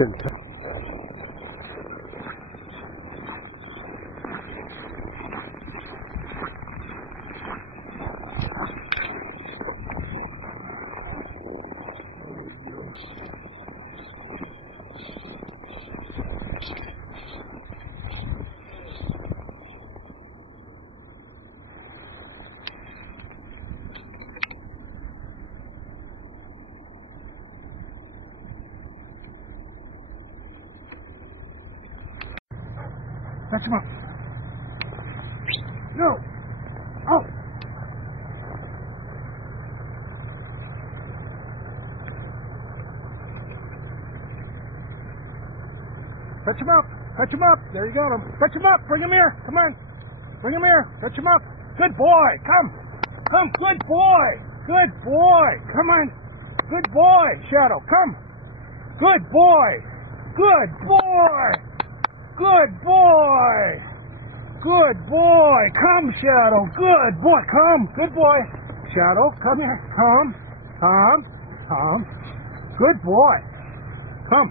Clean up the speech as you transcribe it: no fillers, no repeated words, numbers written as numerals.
Pheasant. Touch him up. No. Oh. Touch him up. Touch him up. There you got him. Touch him up. Bring him here. Come on. Bring him here. Touch him up. Good boy. Come. Come. Good boy. Good boy. Come on. Good boy. Shadow. Come. Good boy. Good boy. Good boy! Good boy! Come, Shadow! Good boy! Come! Good boy! Shadow, come here! Come! Come! Come! Good boy! Come!